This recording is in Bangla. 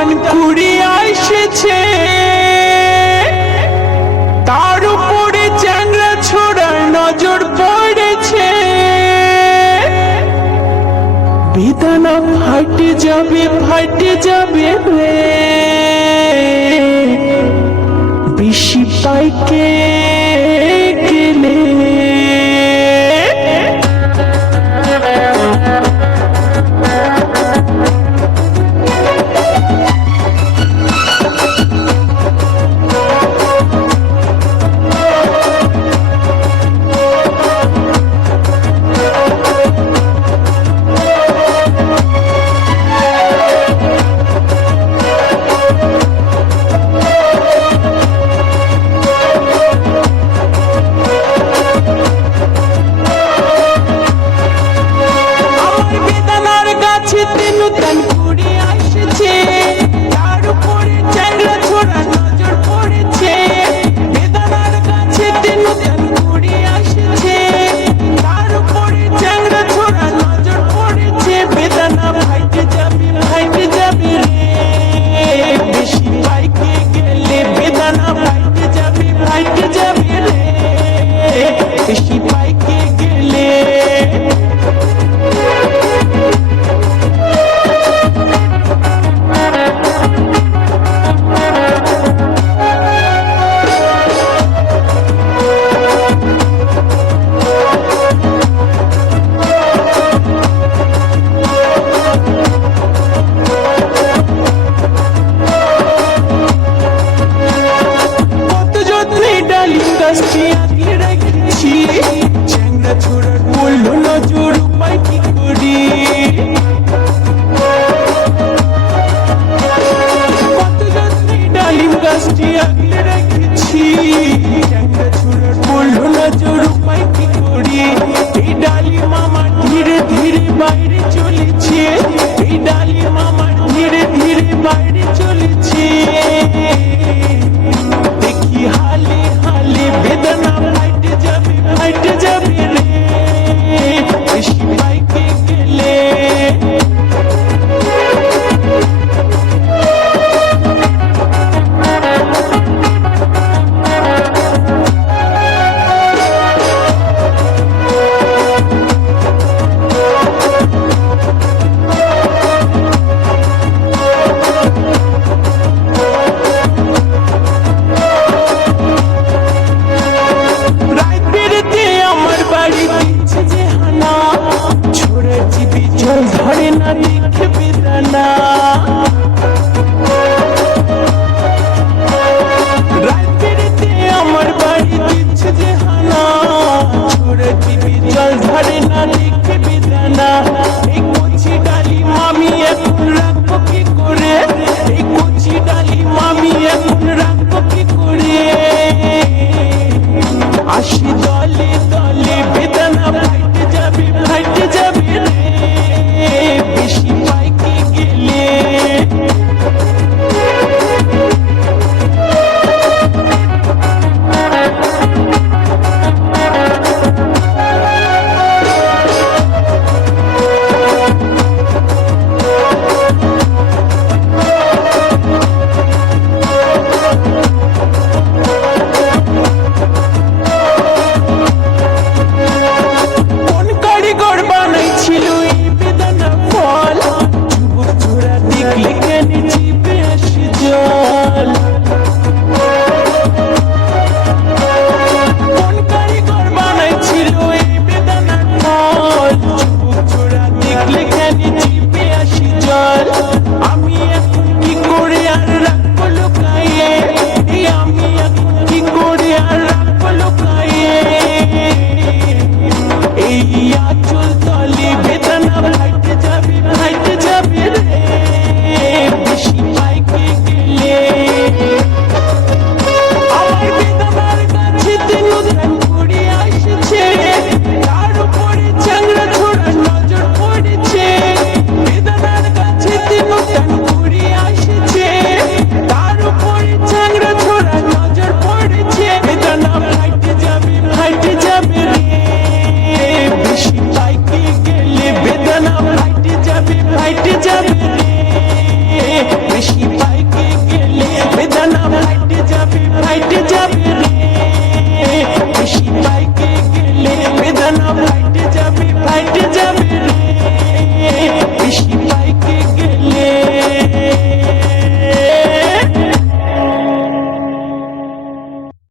টান কুড়িয়ে এসেছে, তার উপরে চ্যাংড়া ছোড়ার নজর পড়েছে। বেদানা ফাটে যাবে রে, বেশি পাইকে গেলে। চ্যাংড়া ছোড়ার বলল নজর উপায় কি করি, কত যত্নে ডালিম গাছটি আগলে রেখেছি। চ্যাংড়া ছোড়ার বলল নজর উপায় কি করি, এই ডালিম আমার ধীরে ধীরে বাইরে চলেছে, এই ডালিম আমার ধীরে ধীরে বাইরে চলেছে। দেখি হালে হালে বেদনা ফাইটে যাবে রে, বেশি পাইকে গেলে। জল ধরে না দেখে বেদানা, রাত বেড়েতে আমার বাড়ি দিচ্ছে যে হানা। ছোড়ে দিবি জল ধরে না দেখে বেদানা, এই কচি ডালি মামি এখন রাখবো কি করে, এই কচি ডালি মামি এখন রাখবো কি করে। আসি দলে দলে বেদানা ফাইটে যাবে রে, বেশি পাইকে গেলে। কোন কারিগর বানাইছিল এই বেদানা ফল, যুবক ছোড়া দেখলে কেন জিভে আসে জল। কোন কারিগর বানাইছিল এই বেদানা ফল, যুবক ছোড়া দেখলে কেন জিভে আসে জল। আমি এখন কি করে আর রাখবো লুকাইয়ে, এই আমি এখন কি করে আর রাখবো লুকাইয়ে। এই আঁচল তলে বেদনা ফাইটে যাবে রে, বেশি পাইকে গেলে। আমার বেদনার কাছে নতুন কুড়ি আসছে, তার উপরে চ্যাংড়া ছোড়ার নজর পড়েছে। বেদনার কাছে নতুন কুড়ি আসছে, তার উপরে চ্যাংড়া ছোড়ার নজর পড়েছে। বেদনা ফাইটে যাবে রে, বেশি পাইকে গেলে। বেদনা ফাইটে যাবে রে, বেশি বাইকে গেলে বেদানা ফাইটে যাবে রে বেশি বাইকে গেলে বেদানা ফাইটে যাবে রে